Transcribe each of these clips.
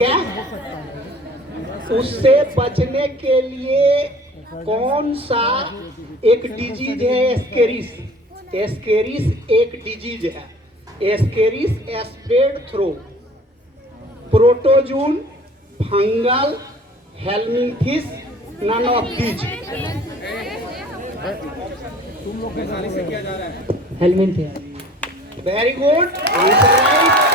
क्या उससे बचने के लिए कौन सा एक डिजीज है? एस्केरिस। एस्केरिस एक डिजीज है। Ascaris spread through protozoan, fungal, helminthes, none of these. तुम लोग के से किया जा रहा है helminthia. Very good, answer right.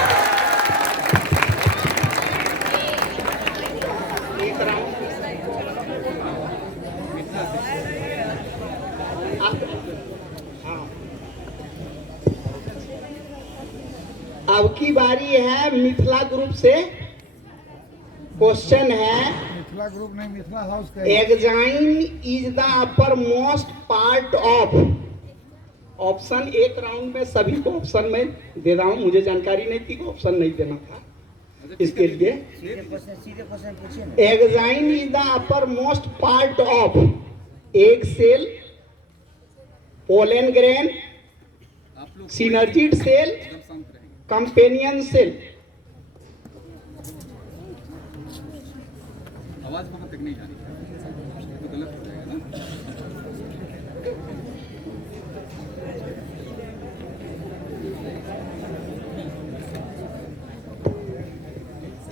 अब की बारी है मिथिला ग्रुप से। क्वेश्चन है, मिथिला ग्रुप नहीं, मिथिला हाउस का exine is the upper most part of. Option एक राउंड में सभी को ऑप्शन में दे रहा हूं, मुझे जानकारी नहीं थी कि ऑप्शन नहीं देना था इसके लिए। Exine is the upper most part of egg cell, pollen grain, synergid cell, companion cell. आवाज वहां तक नहीं जानी चाहिए, तो गलत हो जाएगा ना।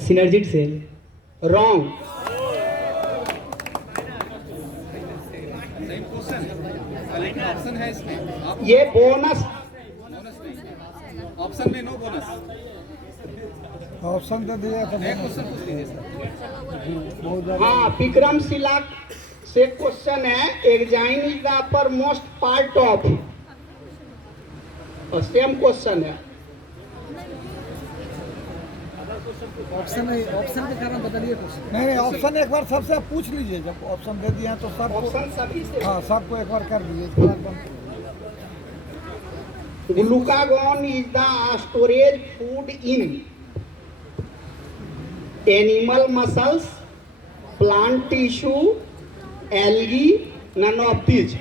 Synergid cell. Wrong. Same question, लेकिन ऑप्शन है इसमें। आप ये बोनस बोनस नहीं, ऑप्शन में नो बोनस। ऑप्शन दे दिया तो नया क्वेश्चन पूछ लीजिए सर। हाँ, विक्रमशिला से क्वेश्चन है, exine is the upper most part of. Same question है। ऑप्शन के कारण बदलिए क्वेश्चन। नहीं, ऑप्शन एक बार सबसे आप पूछ लीजिए। जब ऑप्शन दे दिए हैं तो सब ऑप्शन सभी से। हाँ, सबको एक बार कर दीजिए। Glucagon is the storage food in animal muscles, plant tissue, algae, none of these.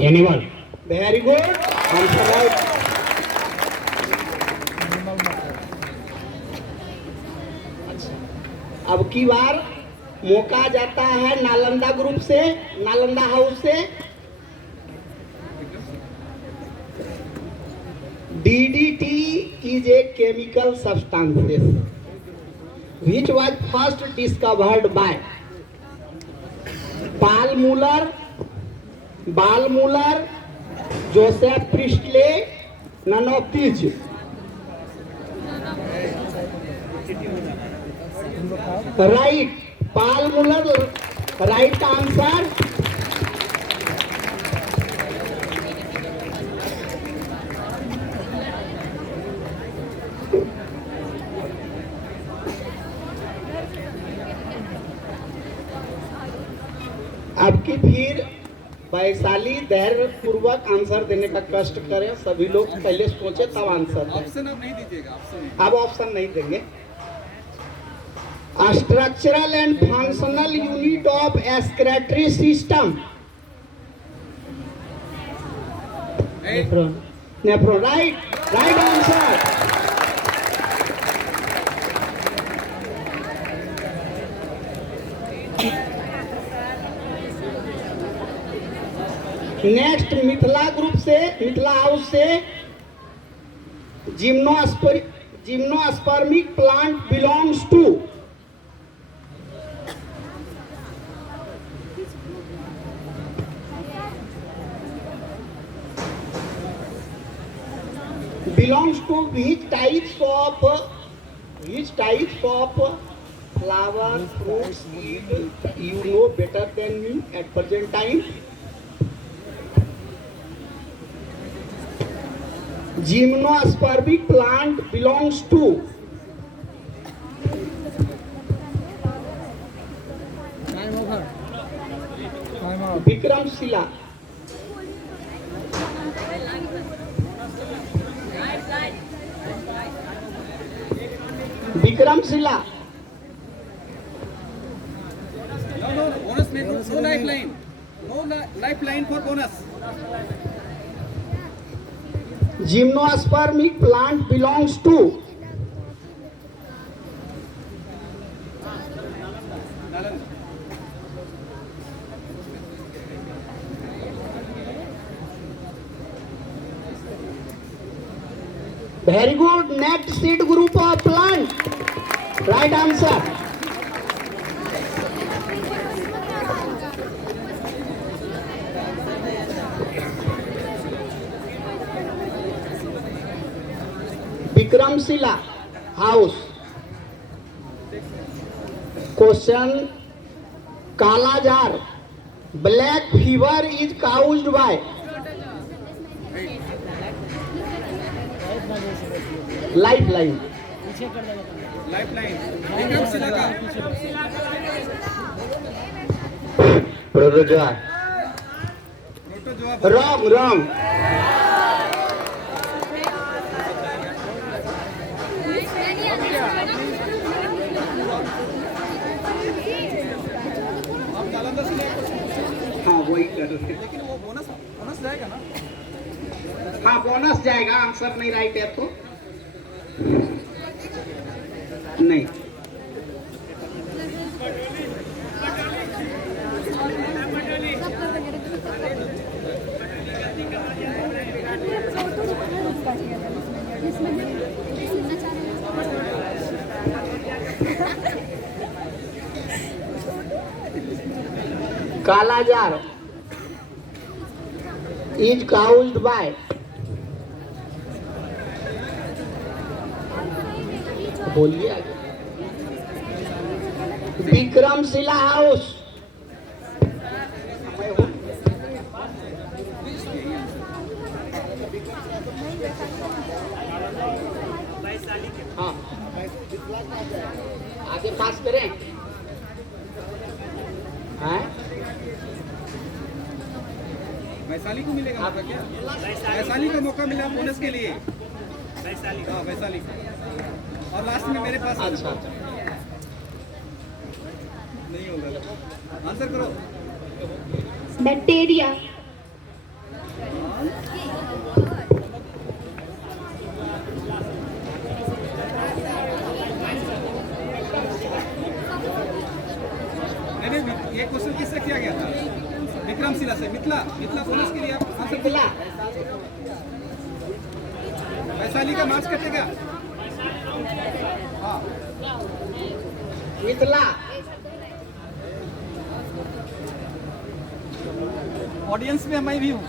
Animal. Very good, answer right. अब की बार मौका जाता है नालंदा ग्रुप से, नालंदा हाउस से। DDT is a chemical substance which was first discovered by Paul Muller, Joseph Priestley, none of these. Right, Paul Muller, right answer. आपकी फिर वैशाली धैर्य पूर्वक आंसर देने का कष्ट करें। सभी लोग पहले सोचे तब आंसर दें। ऑप्शन अब नहीं दीजिएगा, ऑप्शन अब ऑप्शन नहीं देंगे। Structural and functional unit of excretory system. Nephron. Nephron, right answer. Next Mithila group से, मिथिला हाउस से, gymnospermic plant belongs to. belongs to which types of flower, fruit, seed? You know better than me at present time. Gymnospermic plant belongs to Vikramshila. Vikramshila. No, bonus नहीं, no lifeline. No lifeline for bonus. Gymnospermic plant belongs to very good next seed group of plant right answer Vikramshila house question kala-azar black fever is caused by life line lifeline Vikramshila का protozoa protozoa wrong wrong आप नालंदा से ले question, हाँ वही कर रहे हैं। लेकिन वो बोनस बोनस जाएगा ना। हाँ बोनस जाएगा आंसर नहीं राइट है तो नहीं कालाजार इज काउज्ड बाय बोलिए आगे विक्रमशिला हाउस हाँ आगे पास करें हैं वैशाली को मिलेगा मौका क्या? वैशाली को मौका मिला बोनस के लिए। हाँ वैशाली और लास्ट में मेरे पास अच्छा नहीं होगा। आंसर करो। बैक्टीरिया नहीं नहीं ये क्वेश्चन किससे किया गया था? विक्रमशिला से। मिथिला मिथिला बोनस के लिए आप आंसर मिथिला वैशाली का मार्क्स कटेगा। हाँ मिथिला ऑडियंस में मैं भी हूँ।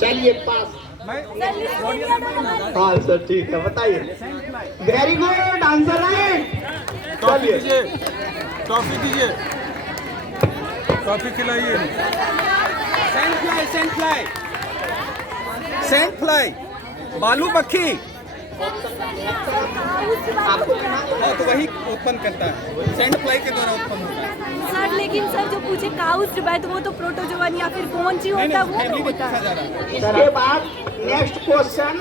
चलिए पास मैं ऑडियंस में हूँ। हाँ सर ठीक है बताइए very good answer right toffee चलिए दीजिए, टॉफी दीजिए, टॉफी खिलाइए। Sand fly sand fly sand fly बालू पक्षी। आपको हाँ तो वही उत्पन्न करता है। सेंट फ्लाई के द्वारा उत्पन्न होता है। सर लेकिन सर जो पूछे काउस बाय तो वो तो प्रोटोजोवन या फिर कौन-सी नहीं होता नहीं है वो फैमिली तो को होता पूछा है जा रहा है। इसके बाद नेक्स्ट क्वेश्चन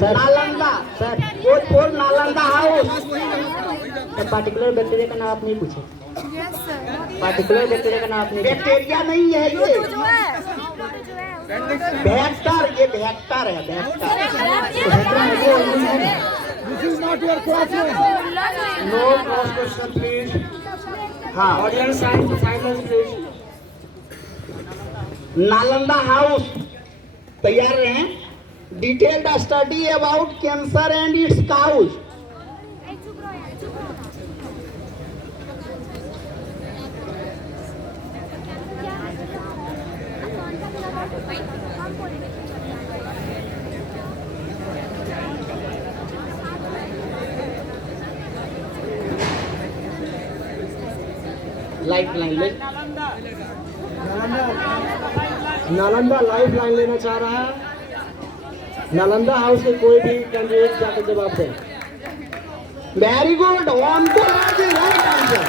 नालंदा सर और नालंदा हाउस पार्टिकुलर बैक्टीरिया का नाम आप नहीं पूछे पार्टिकुलर बैक्टीरिया का नाम आप नहीं पूछे बैक्टीरिया नहीं है ये प्रोटोजो है वेक्टर ये वेक्टर है vector this is not your classroom. No cross question please हाँ audience silence please Nalanda house तैयार रहे detailed study about cancer and its cause life line ले नालंदा लाइफ लाइन लेना चाह रहा है नालंदा हाउस के कोई भी कैंडिडेट जाकर जवाब दें very good oncology right answer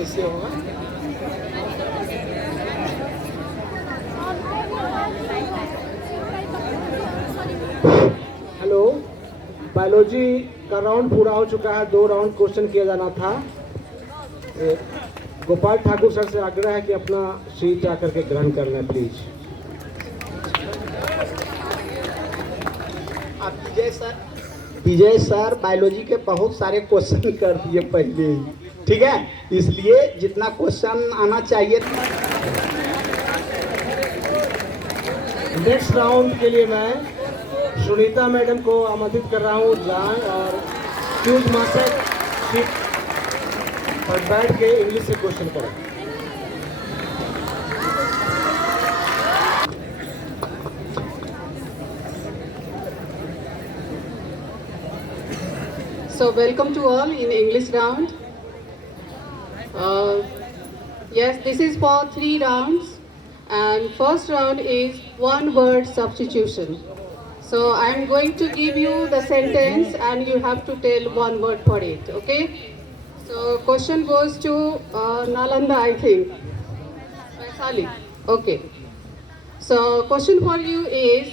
इससे होगा। हेलो, बायोलॉजी का राउंड पूरा हो चुका है। 2 राउंड क्वेश्चन किया जाना था। गोपाल ठाकुर सर से आग्रह है कि अपना सीट आकर के ग्रहण कर लें प्लीज। अब विजय सर बायोलॉजी के बहुत सारे क्वेश्चन कर दिए पहले ही, ठीक है, इसलिए जितना क्वेश्चन आना चाहिए। नेक्स्ट राउंड के लिए मैं सुनीता मैडम को आमंत्रित कर रहा हूँ जाएं और क्यूज मास्टर सीट पर बैठ के इंग्लिश से क्वेश्चन करें। So welcome to all in English round. Yes, this is for 3 rounds, and first round is one word substitution. So I am going to give you the sentence and you have to tell one word for it, okay? So question goes to Nalanda, I think. Vaisali. Okay. So question for you is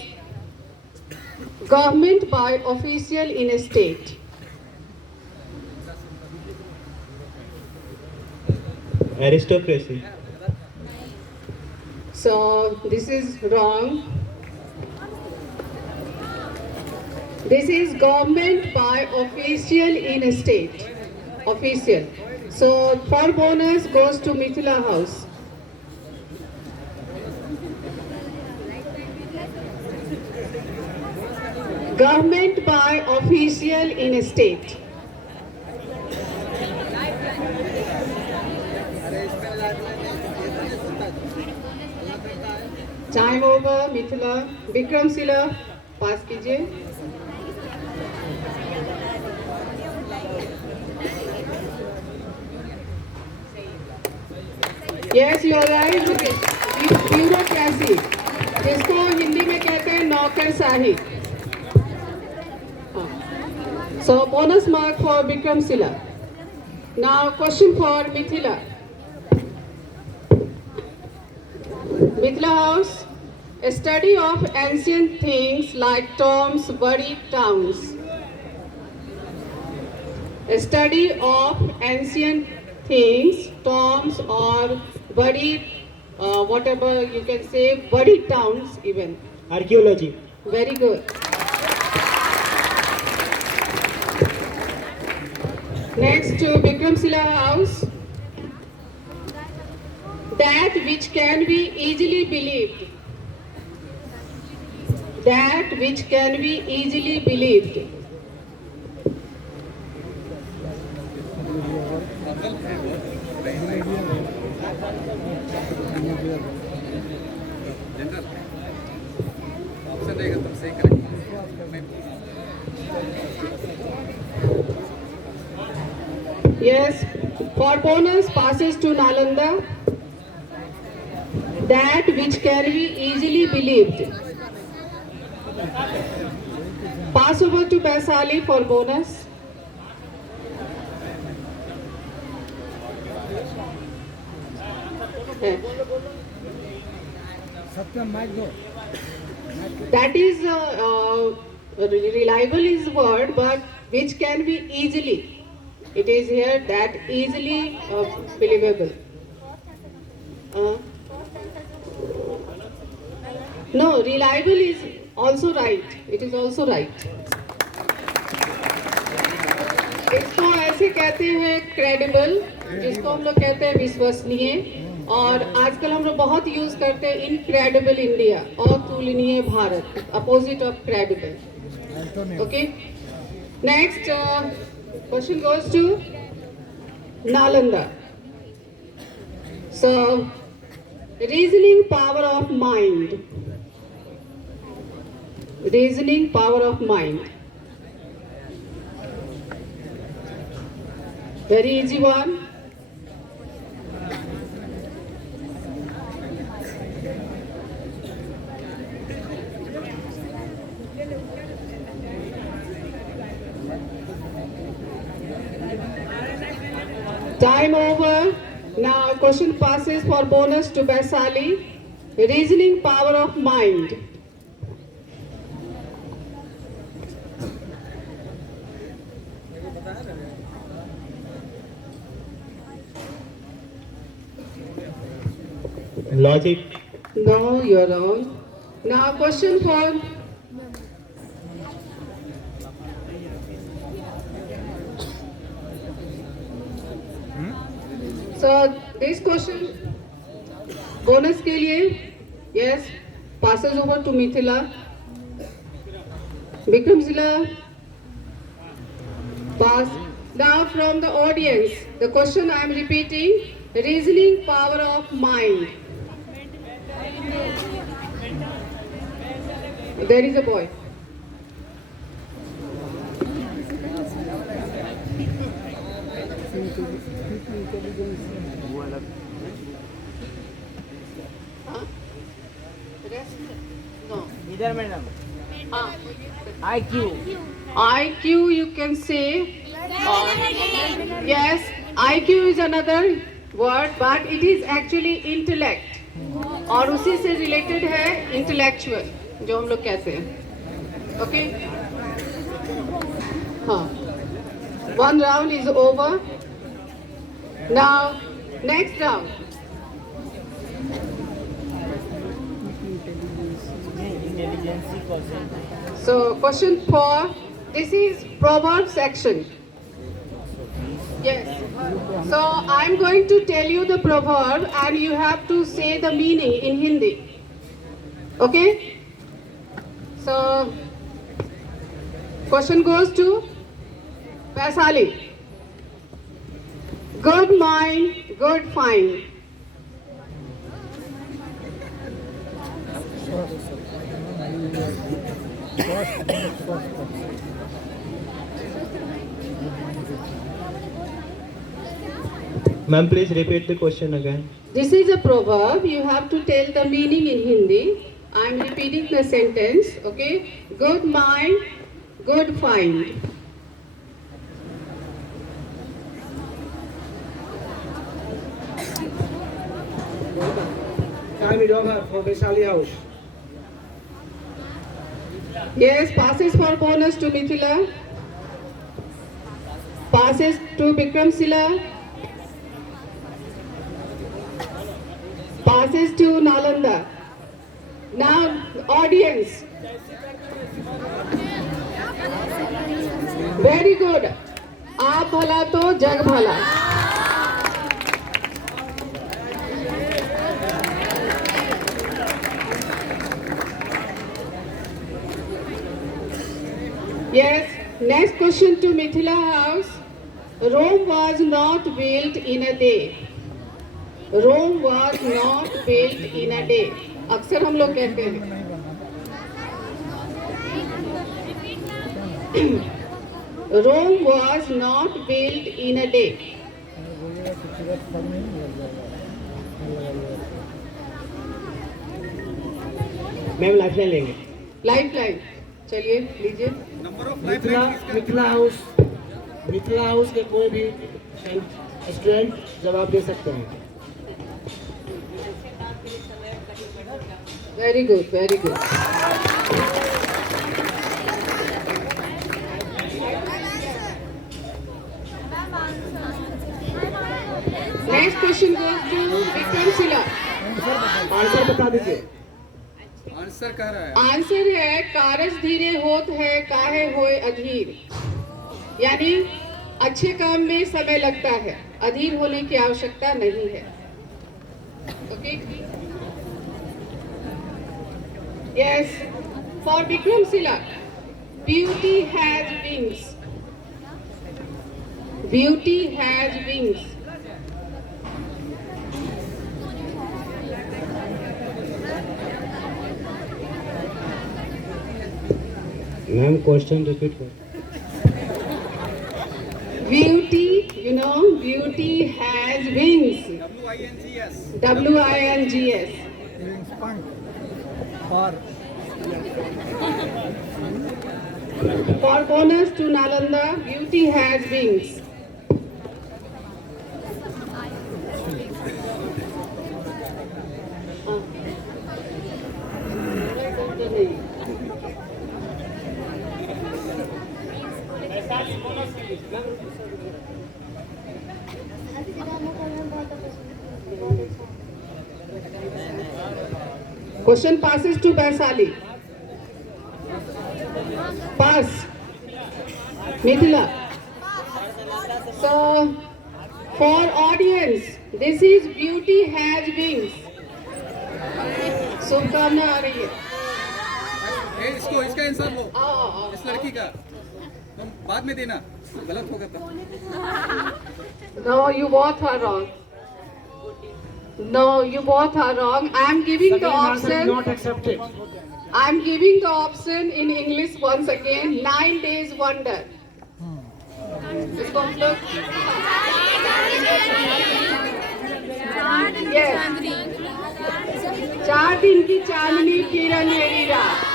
government by official in a state. Aristocracy. So this is wrong. This is government by official in a state. Official. So for bonus goes to Mithila House. Government by official in a state. Time over, Mithila. Vikram Sila, पास कीजिए। Yes, you are right. Bureaucracy, जिसको हिंदी में कहते हैं नौकरशाही। So bonus mark for Vikram Sila. Now question for Mithila. Mithila House, a study of ancient things like tombs, buried towns. A study of ancient things, tombs or buried, whatever you can say, buried towns even. Archaeology. Very good. Next to Vikram Sila House. That which can be easily believed. That which can be easily believed. Option रहेगा तब सही करेंगे। Yes, for bonus passes to Nalanda. That which can be easily believed. Pass over to Vaisali for bonus. That is reliable is word, but which can be easily. It is here that easily believable. No, reliable is also right. It is also right. इसको ऐसे कहते हैं credible, जिसको हम लोग कहते हैं विश्वसनीय, और आजकल हम लोग बहुत यूज करते हैं इनक्रेडिबल इंडिया, अतुलनीय भारत, opposite of credible. Okay, next question goes to Nalanda. So reasoning power of mind, reasoning power of mind. Very easy one. Time over. Now question passes for bonus to Vaisali. Reasoning power of mind. Logic. No, you're wrong. Now question for So this question bonus के लिए yes passes over to Mithila. Vikram Zila pass. Now from the audience the question I am repeating, reasoning power of mind. There is a boy. Huh? Rest? No. इधर madam Ah. IQ IQ you can say. Yes, IQ is another word, but it is actually intellect. और उसी से related है intellectual, जो हम लोग कहते हैं. Okay? हाँ. One round is over. Now, next round. Intelligency question So, question 4. This is proverb section. Yes. So, I'm going to tell you the proverb and you have to say the meaning in Hindi. Okay? So, question goes to Vaisali. Good mind, good find. Ma'am, please repeat the question again. This is a proverb. You have to tell the meaning in Hindi. I am repeating the sentence. Okay? Good mind, good find. Time is over for Vaisali House. Yes, passes for bonus to Mithila. Passes to Vikram Sila. Passes to Nalanda. Now, audience. Very good. आप भला तो जग भला. Yes, next question to Mithila House. Rome was not built in a day. Rome was not built in a day. अक्सर हम लोग कहते हैं. Rome was not built in a day. Ma'am lifeline लेंगे. Lifeline. चलिए लीजिए. नंबर ऑफ मिथिला हाउस के कोई भी स्टूडेंट जवाब दे सकते हैं. Very good, very good. Next question goes to Vikram Sila. Answer बता दीजिए. आंसर कह रहा है. आंसर है कारज धीरे होत है काहे होए अधीर. यानी अच्छे काम में समय लगता है, अधीर होने की आवश्यकता नहीं है. Okay. Yes, for Vikram Sila, beauty has wings. Beauty has wings. Ma'am question repeat कर. Beauty, you know, beauty has wings. WINGS. WINGS. For bonus to Nalanda, beauty has wings. Question passes to Vaisali. Pass. Mithila. So, for audience, this is Beauty Has Wings. शुभकामना आ रही है. इसको इसका answer लो, आओ. इस लड़की का तुम बाद में देना, गलत होगा तो. No, you both are wrong. No, you both are wrong. I am giving the Second answer is option. not accepted. I am giving the option in English once again. 9 days wonder. इसको हम लोग Yes. 4 दिन की चांदनी फिर अंधेरी रात.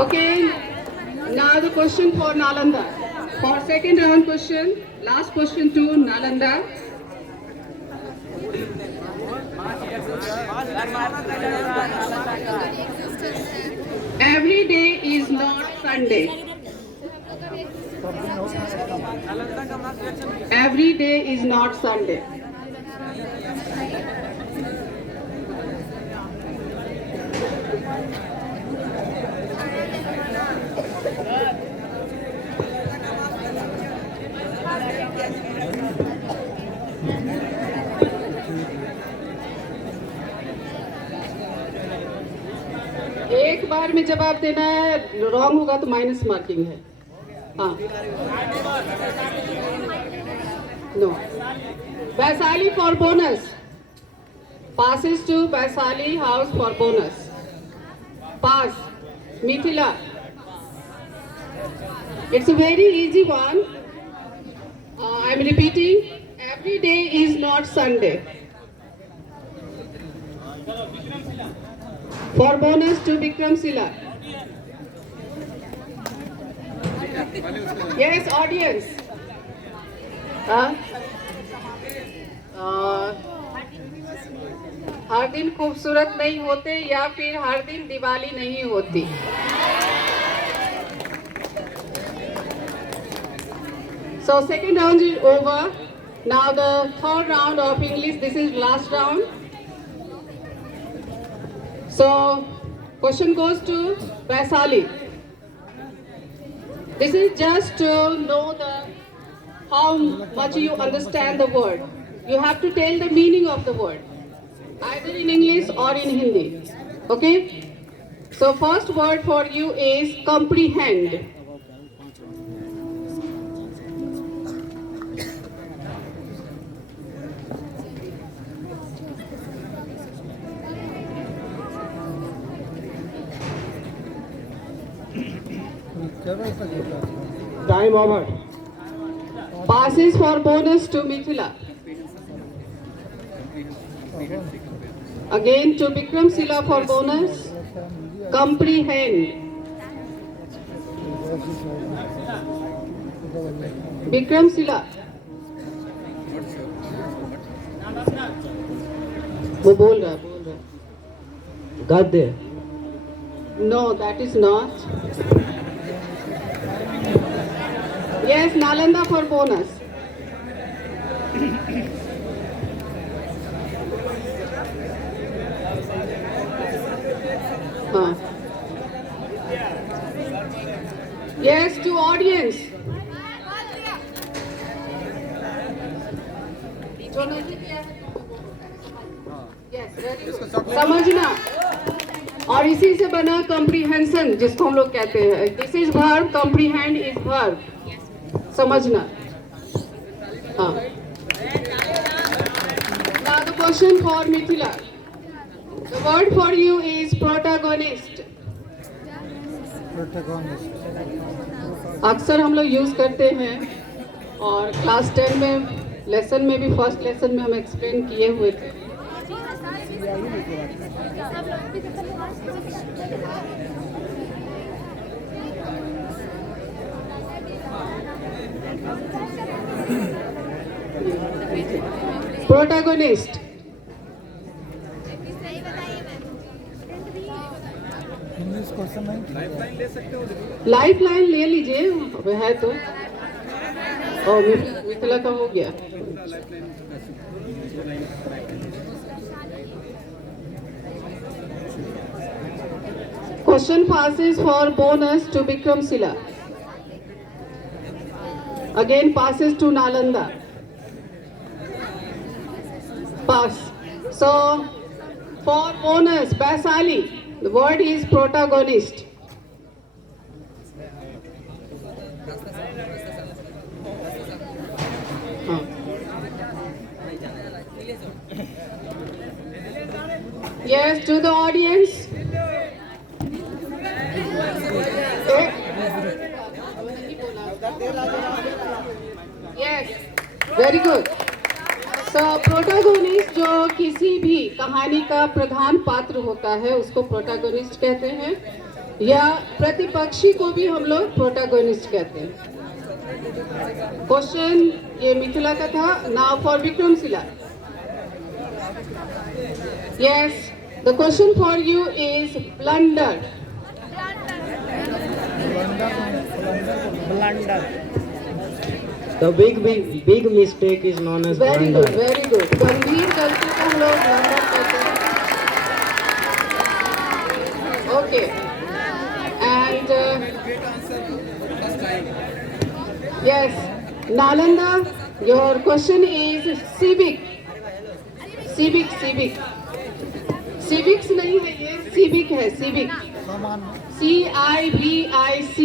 Okay, now the question for Nalanda. For second round question, last question to Nalanda. Every day is not Sunday. Every day is not Sunday. एक बार में जवाब देना है, रॉन्ग होगा तो माइनस मार्किंग है. हाँ. No. Vaisali for bonus. Passes to Vaisali house for bonus. Pass. Mithila. It's a very easy one. I'm repeating. Every day is not Sunday. For bonus to Vikram Sila. Yes, audience. हर दिन खूबसूरत नहीं होते या फिर हर दिन दिवाली नहीं होती. So second round is over. Now the third round of English. This is last round. So question goes to Vaisali. This is just to know how much you understand the word. You have to tell the meaning of the word, either in English or in Hindi. Okay? So first word for you is comprehend. Time over. Passes for bonus to Mithila. Again to Vikram Sila for bonus. Comprehend. Vikram Sila. वो बोल रहा है. गद्य. No, that is not. Yes, Nalanda for bonus. Yes, to audience. Yes, very good. समझना. और इसी से बना comprehension, जिसको हम लोग कहते हैं. This is verb, comprehend is verb. समझना. हाँ. Now the question for Mithila. The word for you is protagonist. अक्सर हम लोग यूज करते हैं और क्लास 10 में लेसन में भी फर्स्ट लेसन में हम एक्सप्लेन किए हुए थे. प्रोटैगोनिस्ट. लाइफलाइन ले सकते हो. लाइफ लाइन ले लीजिए, है तो. ओ मिथिला का हो गया। Question passes for bonus to Bikram Sila. Again passes to Nalanda. Pass. So for bonus, Vaisali, the word is protagonist. Yes, to the audience. Yes, very good. So protagonist जो किसी भी कहानी का प्रधान पात्र होता है उसको प्रोटोगोनिस्ट कहते हैं, या प्रतिपक्षी को भी हम लोग प्रोटोगोनिस्ट कहते हैं। क्वेश्चन ये मिथिला का था। Now for Vikram Shila. Yes, the question for you is blunder. The big mistake is known as very blunder. Good, very good. गंभीर गलती को हम लोग ब्लंडर कहते हैं। Okay, and yes, Nalanda, your question is civic. Civics नहीं है, ये सिविक है। Civic, CIVIC।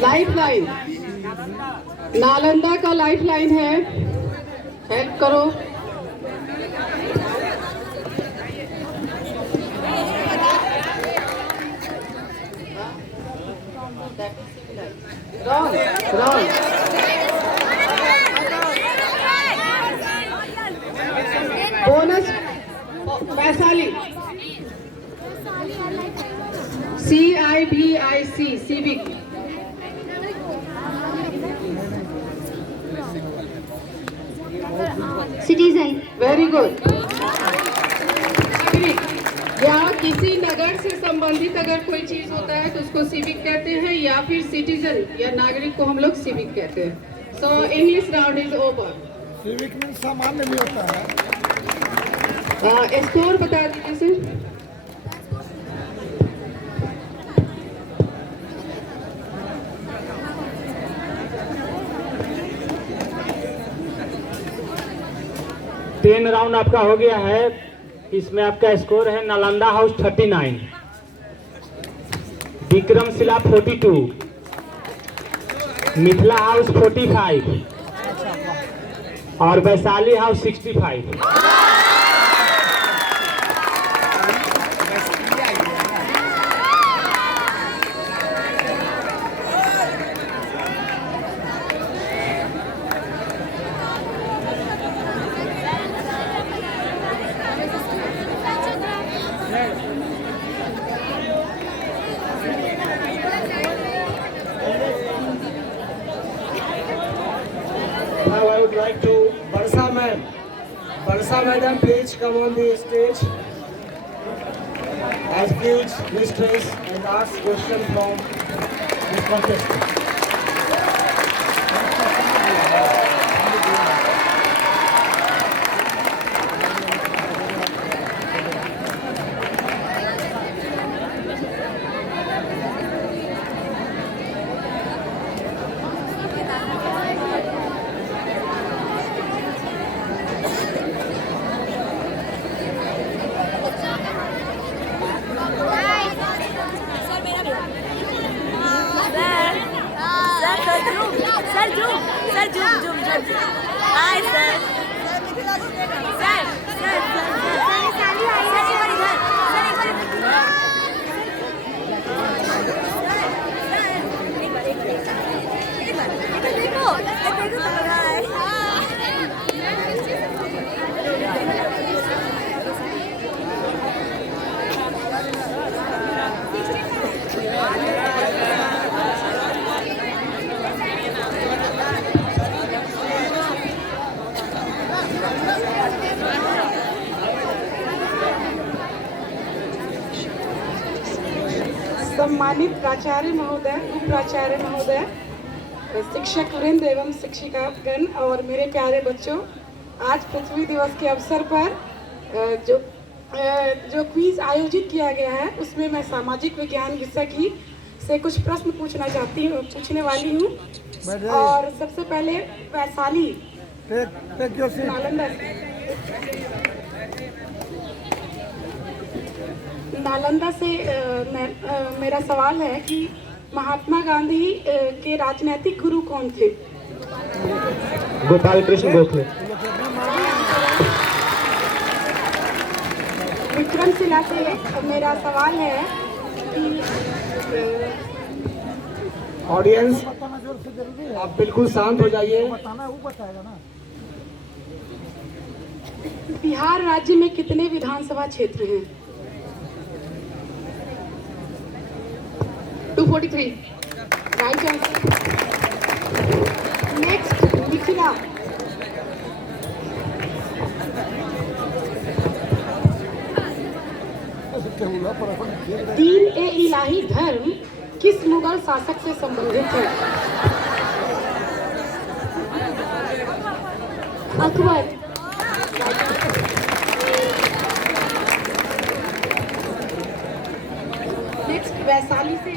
Life line, Nalanda का लाइफ लाइन है, हेल्प करो। Wrong. Bonus Vaishali, CIVIC, civic. Citizen. Very good. Civic, या किसी नगर से संबंधित अगर कोई चीज होता है तो उसको सिविक कहते हैं, या फिर सिटीजन या नागरिक को हम लोग सिविक कहते हैं। So English round is over. Civic में सामान्य भी होता है। स्कोर बता दीजिए सर। टेन राउंड आपका हो गया है। इसमें आपका स्कोर है नालंदा हाउस 39, विक्रम शिला 42, मिथिला हाउस 45 और Vaishali house 65। Now I would like to Barsa ma'am. Barsa madam, please come on the stage as guild mistress and ask question from the contestant. सम्मानित प्राचार्य महोदय, उप प्राचार्य महोदय, शिक्षक वृंद एवं शिक्षिकागण और मेरे प्यारे बच्चों, आज पृथ्वी दिवस के अवसर पर जो क्विज आयोजित किया गया है उसमें मैं सामाजिक विज्ञान विषय की से कुछ प्रश्न पूछने वाली हूँ। और सबसे पहले वैशाली नालंदा से मेरा सवाल है कि महात्मा गांधी के राजनीतिक गुरु कौन थे? गोपाल कृष्ण गोखले। विक्रमशिला से मेरा सवाल है कि ऑडियंस आप बिल्कुल शांत हो जाइए। बिहार राज्य में कितने विधानसभा क्षेत्र हैं? 243 राइट आंसर। नेक्स्ट मिथिला। दीन ए इलाही धर्म किस मुगल शासक से संबंधित है? अकबर। नेक्स्ट वैशाली से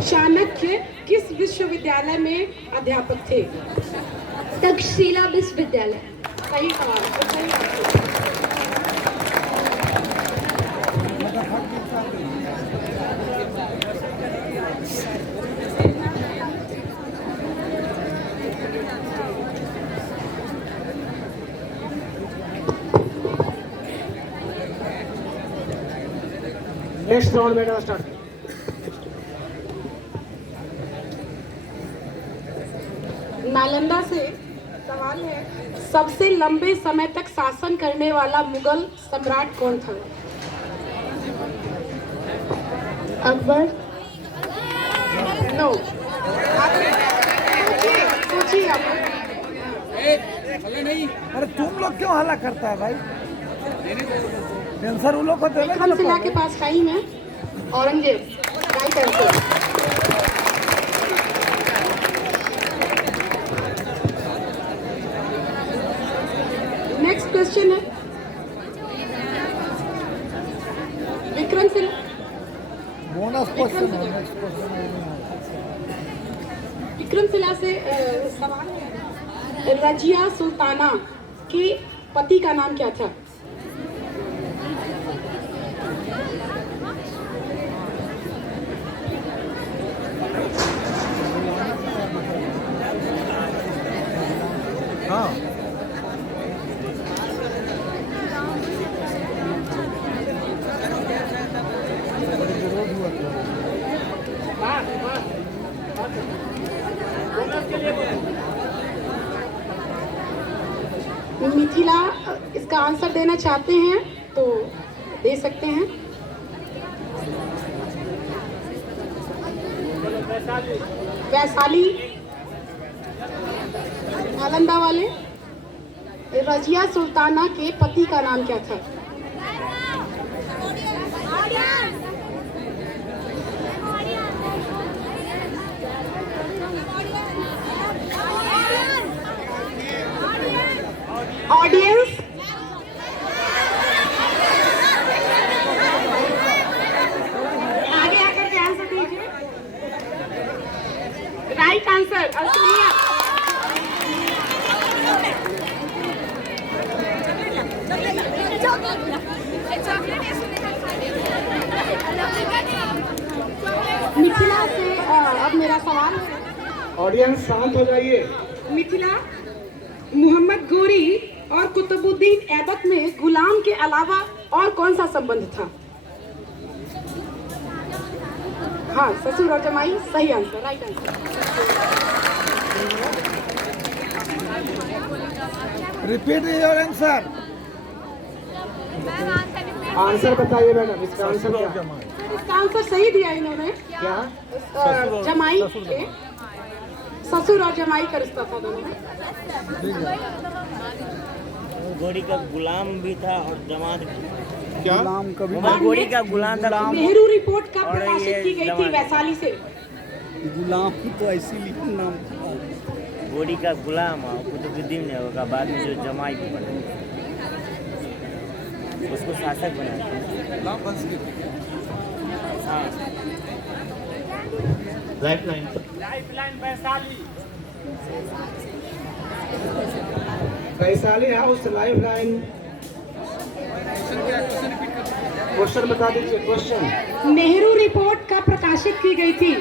चाणक्य किस विश्वविद्यालय में अध्यापक थे? तक्षशिला विश्वविद्यालय। सही सवाल। सही answer. Next round madam start. Nalanda से सवाल है, सबसे लंबे समय तक शासन करने वाला मुगल सम्राट कौन था? अकबर। नो। सोचिए आप। अरे तुम लोग क्यों हल्ला करता है भाई? कैंसर उन लोग को देना। विक्रमशिला के पास टाइम है। Aurangzeb. Right answer. Next question है विक्रमशिला। बोनस क्वेश्चन है। नेक्स्ट क्वेश्चन विक्रमशिला से सवाल है, रजिया सुल्ताना के पति का नाम क्या था? हाँ मिथिला इसका आंसर देना चाहते हैं तो दे सकते हैं। वैशाली नालंदा वाले, रजिया सुल्ताना के पति का नाम क्या था? ऑडियंस आगे आकर के आंसर दीजिए। Right answer असलिया। मिथिला से अब मेरा सवाल है। ऑडियंस शांत हो जाइए। मिथिला, मोहम्मद गोरी और कुतुबुद्दीन ऐबक में गुलाम के अलावा और कौन सा संबंध था? हाँ, ससुर और जमाई। सही answer. Right answer. Repeat your answer. Answer बताइए मैडम, इसका आंसर क्या है? इसका आंसर सही दिया इन्होंने। क्या? जमाई के ससुर और जमाई का रिश्ता था दोनों में। गोरी का गुलाम भी था और जमात भी। क्या वो घोड़ी का गुलाम था। नेहरू रिपोर्ट कब और प्रकाशित ये की गई थी जवान। वैशाली से? गुलाम तो ऐसी लिखी नाम था। घोड़ी का गुलाम कुतुबुद्दीन ने होगा, बाद में जो जमाई भी बना, उसको शासक बनाया। गुलाम वंश के हाँ। Lifeline Vaishali house lifeline. Question बता दीजिए, क्वेश्चन। नेहरू रिपोर्ट कब प्रकाशित की गई थी?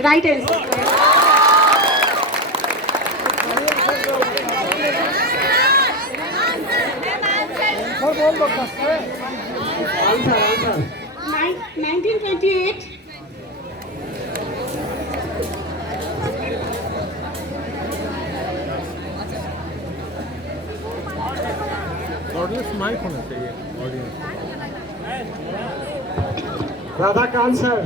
Right answer. सर बोल दो कसम। Answer answer 1928। माइक होना चाहिए ऑडियंस। राधाकांत सर।